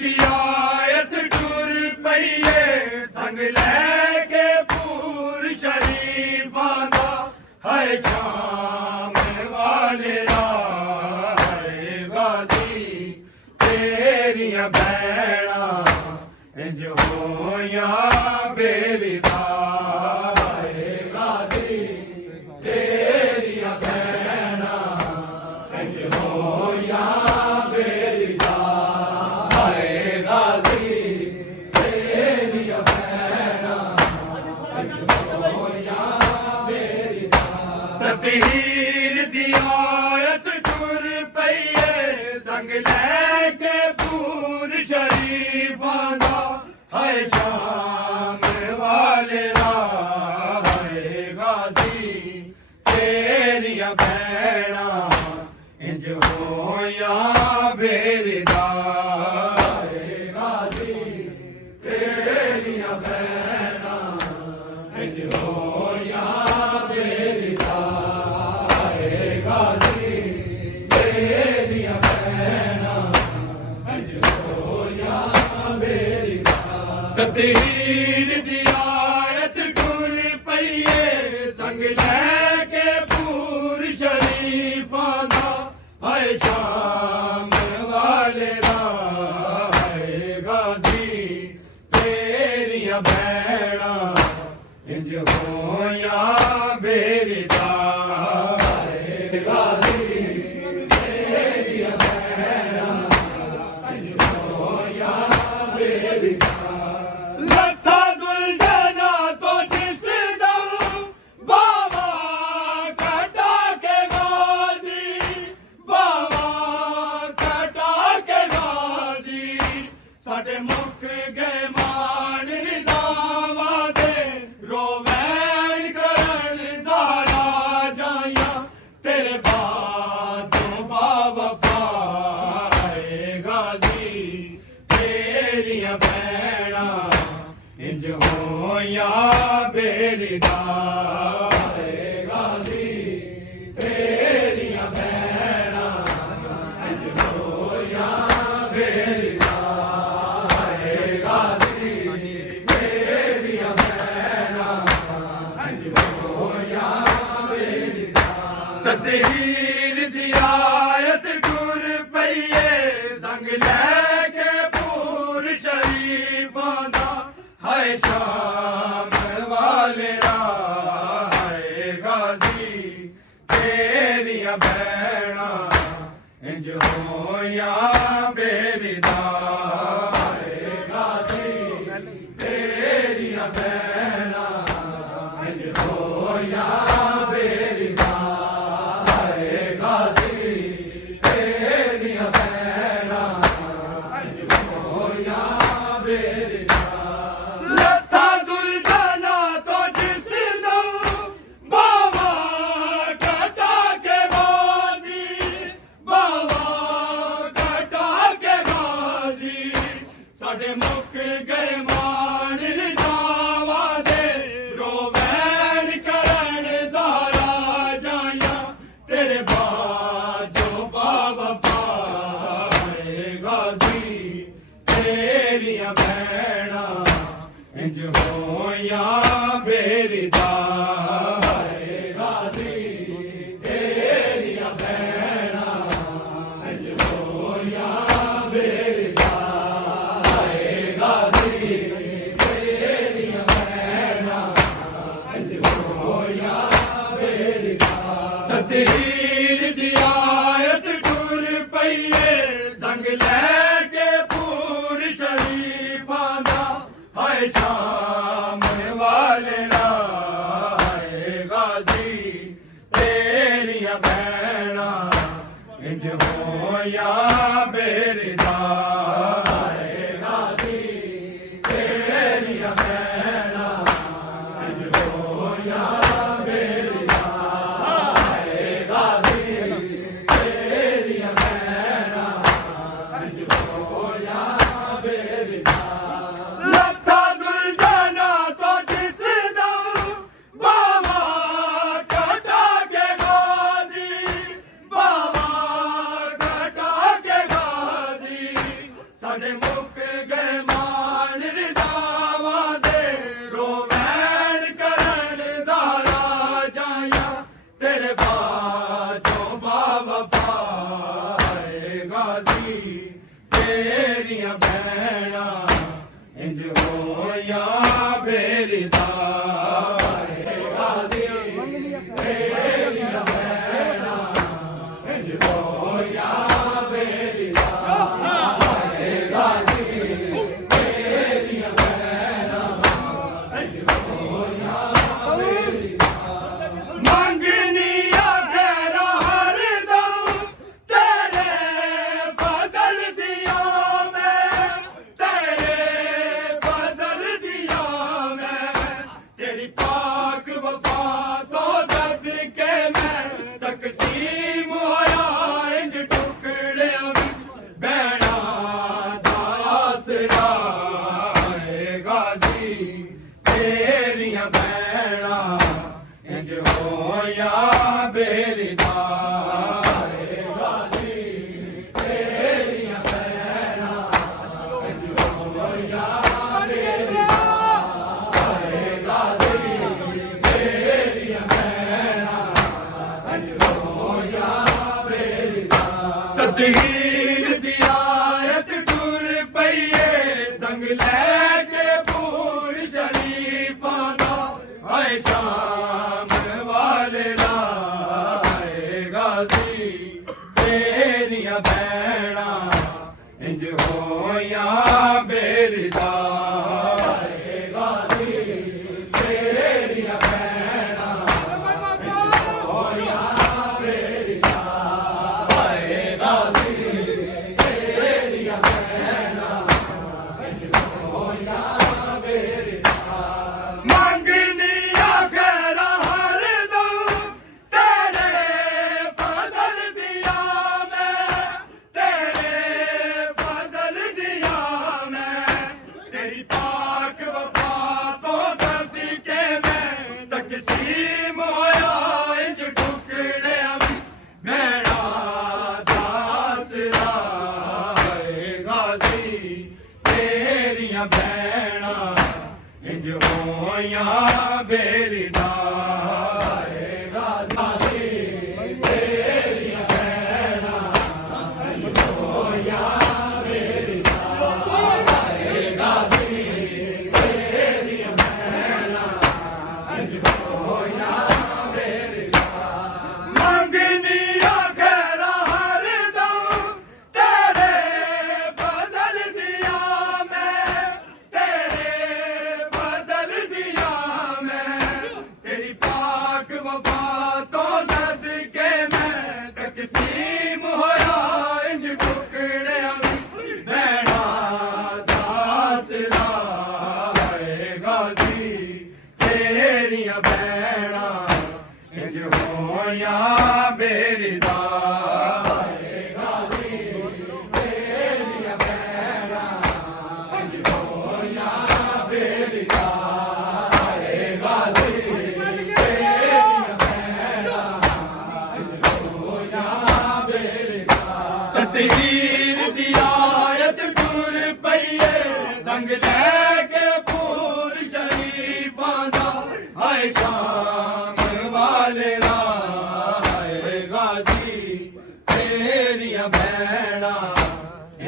दी आयत टुर पईए संग लैके पूर शरीफां दा है शाम वाले राहे गाजी तेरियां भैणां इंज होया बेरिदा है गाजी तेरियां भैणां इंज होया बेरिदा है गाजी तेरियां भैणां इंज होया बेरिदा ततीर दी आयत टुर पईए संग लैके पूर शरीफां दा है शाम वाले राहे गाजी तेरियां भैणां इंज होया बेरिदा है गाजी तेरियां भैणां इंज होया बेरिदा है गाजी तेरियां भैणां इंज होया बेरिदा ततीर दी आयत टुर पईए संग लैके पूर शरीफां दा है शाम वाले राहे गाजी तेरियां भैणां इंज होया बेरिदा है गाजी तेरियां भैणां इंज होया बेरिदा लथा दुल्हना तो जिस दम बाबा कटा के गाजी बाबा कटा के गाजी साडे मुक गए मान निदावा दे रोवैन करन ज़ारा जाया तेरे बातों बावफा है गाजी तेरियां भैणां इंज होया बेरिदा है गाजी तेरियां भैणां इंज होया बेरिदा है गाजी तेरियां भैणां इंज होया बेरिदा ततीर दी आयत टुर पईए संग लैके पूर शरीफां दा है शाम वाले राहे गाजी तेरियां भैणां इंज होया बेरिदा है गाजी तेरियां भैणां इंज होया बेरिदा है गाजी तेरियां भैणां इंज होया बेरिदा लथा दुल्हना तो जिस दम बाबा कटा के गाजी बाबा कटा के गाजी साडे मुक गए मान जावा दे रोवैन करन ज़ारा जाया तेरे बाजो बावफा है गाजी तेरियां भैणां इंज होया बेरिदा है गाजी तेरियां भैणां इंज होया बेरिदा है गाजी तेरियां भैणां इंज होया बेरिदा ततीर दी आयत टुर पईए संग लैके पूर शरीफां दा है शाम वाले राहे गाजी तेरियां भैणां इंज होया बेरिदा है गाजी तेरियां भैणां इंज होया बेरिदा है गाजी तेरियां भैणां इंज होया बेरिदा लथा दुल्हना तो जिस दम बाबा कटा के गाजी बाबा कटा के गाजी साडे मुक भैणा इंज होया बेरीदार गाजी तेरियां भैणा इंज होया तदहीर दी आयत टुर पईए संग लैके पूर शरीफां दा हाय शाम वाले दा हाय गाजी तेरियां भैणा इंज होया बेरीदार गाजी तेरियां भैणा होया भैणा इंज होया बेरीदार गाजी तेरियां भैणा इंज होया बेरीदार गाजी तेरियां भैणा इंज होया बेरीदार मंगनी आखरा हर दम तेरे फजल दिया तेरियां भैणा इंज होया बेरीदार गाजी तेरियां भैणा इंज होया बेरीदार गाजी तेरियां भैणा इंज होया बेरीदार तदहीर दी आयत टुर पईए संग लैके पूर शरीफां दा हाय शाम वाले दा हाय गाजी तेरियां भैणा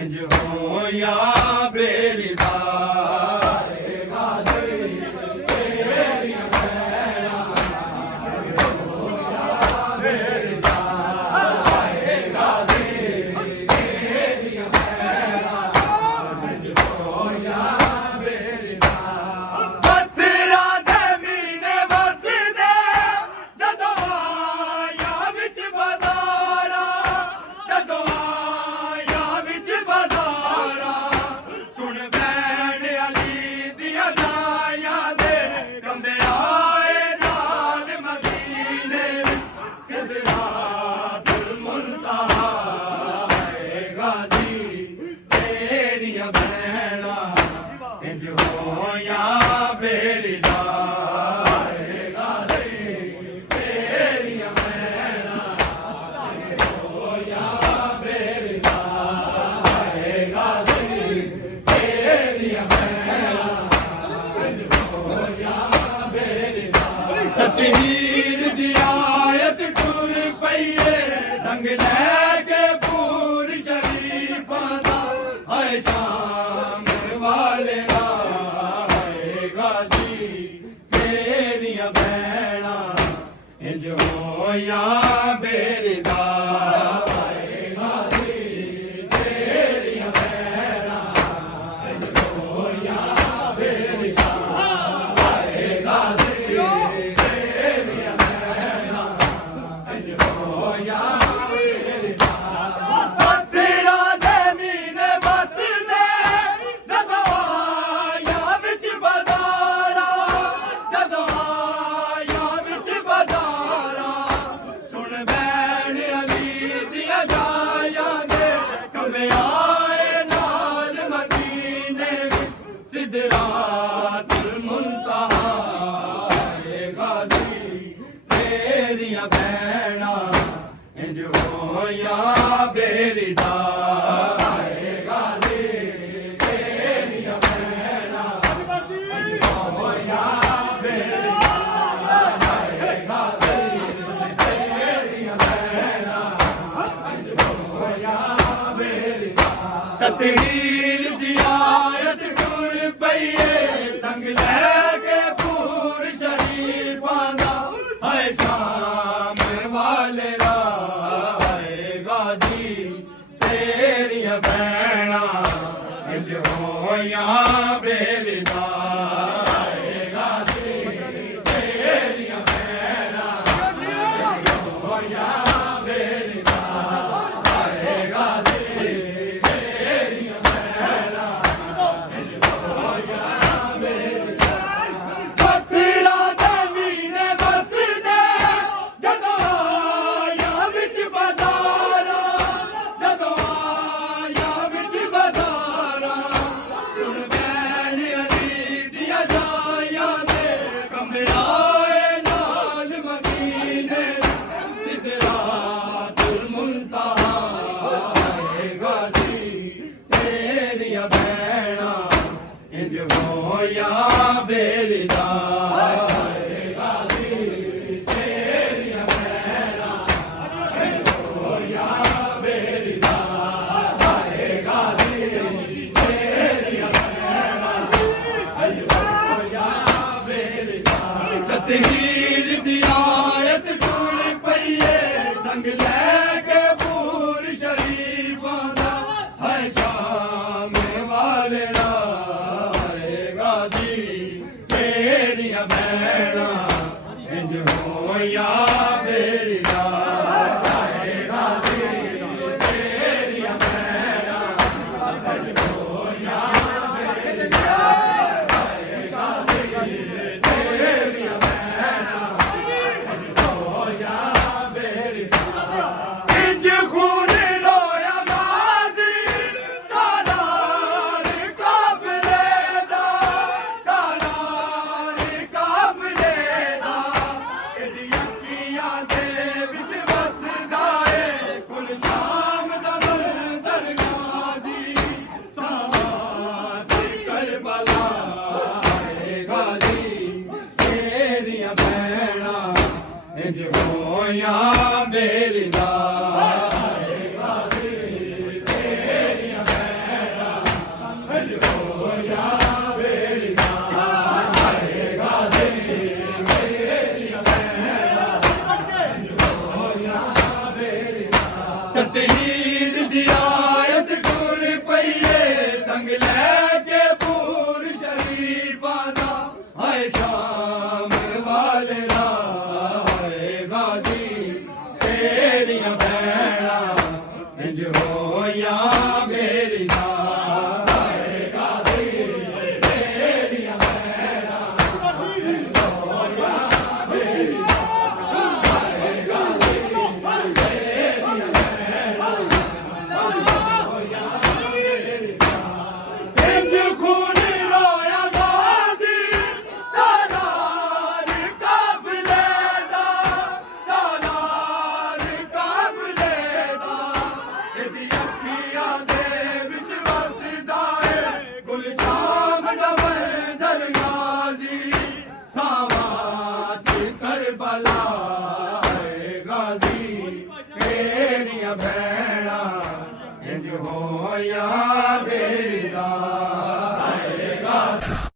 इंज होया बेरीदार गाजी तेरियां भैणा इंज होया बेरीदार गाजी तेरियां भैणा इंज होया बेरीदार पत्थरा दे मीने वसदे जदों आया विच बाजारा जदों आया विच बाजारा सुन भैण अली दियां दायां दे कंदे आए नाल मदीने सिदरातुल मुंतहा है गाजी तेरियां भैणा इंज होया बेरीदार गाजी तेरियां भैणा इंज होया बेरीदार गाजी तेरियां भैणा इंज होया बेरीदार तदहीर दी आयत टुर पईए संग लैके पूर शरीफां दा हाय शाम वाले दा हाय गाजी तेरियां भैणा इंज होया बेरीदार गाजी तेरियां भैणा इंज होया बेरीदार गाजी तेरियां भैणा इंज होया बेरीदार पत्थरा दे मीने वसदे जदों आया विच बाजारा जदों आया विच बाजारा सुन भैण ਗਾਜ਼ੀ ਤੇਰੀਆਂ ਭੈਣਾਂ ਇੰਜ ਹੋਈਆਂ ਬੇਰੀਦਾ ਹਾਏ ਗਾਜ਼ੀ ਤੇਰੀਆਂ ਭੈਣਾਂ ਇੰਜ ਹੋਈਆਂ ਬੇਰੀਦਾ ਹਾਏ ਗਾਜ਼ੀ ਤੇਰੀਆਂ ਭੈਣਾਂ ਇੰਜ ਹੋਈਆਂ ਬੇਰੀਦਾ ਤਤਹੀਰ ਦੀ ਆਇਤ ਟੁਰ ਪਈਏ ਸੰਗ ਲੈ ਕੇ ਪੂਰ ਸ਼ਰੀਫਾਂ ਦਾ ਹਾਏ ਸ਼ਾਮ ਵਾਲੇ ਦਾ ਹਾਏ ਗਾਜ਼ੀ ਤੇਰੀਆਂ ਭੈਣਾਂ ਇੰਜ ਹੋਈਆਂ ਬੇਰੀਦਾ ਹਾਏ ਗਾਜ਼ੀ ਤੇਰੀਆਂ ਭੈਣਾਂ ਇੰਜ ਹੋਈਆਂ ਬੇਰੀਦਾ ਹਾਏ ਗਾਜ਼ੀ ਤੇਰੀਆਂ ਭੈਣਾਂ ਇੰਜ ਹੋਈਆਂ ਬੇਰੀਦਾ ਪੱਥਰਾਂ ਦੇ ਮੀਨੇ ਵਸਦੇ ਜਦੋਂ ਆਇਆ ਵਿੱਚ ਬਾਜ਼ਾਰਾਂ ਜਦੋਂ ਆਇਆ ਵਿੱਚ ਬਾਜ਼ਾਰਾਂ ਸੁਣ ਬੈਨ ਅਲੀ ਦੀਆਂ ਜਾਇਆਂ ਦੇ ਕਮਰਾਏ ਨਾਲ ਮਦੀਨੇ ਸਿਦਰਾਤੁਲ ਮੁੰਤਹਾ ਹਾਏ ਗਾਜ਼ੀ ਤੇਰੀਆਂ ਭੈਣਾਂ ਇੰਜ ਹੋਈਆਂ ਬੇਰੀਦਾ ਹਾਏ ਗਾਜ਼ੀ ਤੇਰੀਆਂ ਭੈਣਾਂ ਇੰਜ ਹੋਈਆਂ ਬੇਰੀਦਾ ਹਾਏ ਗਾਜ਼ੀ ਤੇਰੀਆਂ ਭੈਣਾਂ ਇੰਜ ਹੋਈਆਂ ਬੇਰੀਦਾ ਤਤਹੀਰ ਦੀ ਆਇਤ ਟੁਰ ਪਈਏ ਸੰਗ ਲੈ ਕੇ ਪੂਰ ਸ਼ਰੀਫਾਂ ਦਾ ਹਾਏ ਸ਼ਾਮ ਵਾਲੇ ਦਾ ਹਾਏ ਗਾਜ਼ੀ ਤੇਰੀਆਂ ਭੈਣਾਂ ਇੰਜ ਹੋਈਆਂ ਬੇਰੀਦਾ ਹਾਏ ਗਾਜ਼ੀ ਤੇਰੀਆਂ ਭੈਣਾਂ ਇੰਜ ਹੋਈਆਂ ਬੇਰੀਦਾ ਹਾਏ ਗਾਜ਼ੀ ਤੇਰੀਆਂ ਭੈਣਾਂ ਇੰਜ ਹੋਈਆਂ ਬੇਰੀਦਾ ਇੰਜ ਖੂਨ ਰੋਇਆ ਗਾਜ਼ੀ ਸਾਲਾਰ ਕਾਫਲੇ ਦਾ ਸਾਲਾਰ ਕਾਫਲੇ ਦਾ ਇਹਦੀਆਂ ਅੱਖੀਆਂ ਦੇ ਵਿੱਚ ਵਸਦਾ ਏ ਕੁਲ ਸ਼ਾਮ ਦਾ ਮੰਜ਼ਰ ਗਾਜ਼ੀ ਸਾਮਾਤ ਕਰਬਲਾ ਹਾਏ ਗਾਜ਼ੀ ਤੇਰੀਆਂ ਭੈਣਾਂ ਇੰਜ ਹੋਈਆਂ ਬੇਰੀਦਾ ਹਾਏ ਗਾਜ਼ੀ ਤੇਰੀਆਂ ਭੈਣਾਂ ਇੰਜ ਹੋਈਆਂ ਬੇਰੀਦਾ ਹਾਏ ਗਾਜ਼ੀ ਤੇਰੀਆਂ ਭੈਣਾਂ ਇੰਜ ਹੋਈਆਂ ਬੇਰੀਦਾ ਤਤਹੀਰ ਦੀ ਆਇਤ ਟੁਰ ਪਈਏ ਸੰਗ ਲੈ ਕੇ ਪੂਰ ਸ਼ਰੀਫਾਂ ਦਾ ਹਾਏ ਸ਼ਾਮ ਵਾਲੇ ਦਾ ਹਾਏ ਗਾਜ਼ੀ ਤੇਰੀਆਂ ਭੈਣਾਂ ਇੰਜ ਹੋਈਆਂ ਬੇਰੀਦਾ ਹਾਏ ਗਾਜ਼ੀ ਤੇਰੀਆਂ ਭੈਣਾਂ ਇੰਜ ਹੋਈਆਂ ਬੇਰੀਦਾ ਹਾਏ ਗਾਜ਼ੀ ਤੇਰੀਆਂ ਭੈਣਾਂ ਇੰਜ ਖੂਨ ਰੋਇਆ ਗਾਜ਼ੀ ਸਾਲਾਰ ਕਾਫਲੇ ਦਾ ਸਾਲਾਰ ਕਾਫਲੇ ਦਾ ਇਹਦੀਆਂ ਅੱਖੀਆਂ ਦੇ ਵਿੱਚ ਵਸਦਾ ਏ ਗੁਲਸ਼ਾਮ ਦਾ ਮੰਜ਼ਰ ਗਾਜ਼ੀ ਸਾਮਾਤ ਕਰਬਲਾ ਹਾਏ ਗਾਜ਼ੀ ਤੇਰੀਆਂ ਭੈਣਾਂ ਇੰਜ ਹੋਈਆਂ ਬੇਰੀਦਾ ਹਾਏ ਗਾਜ਼ੀ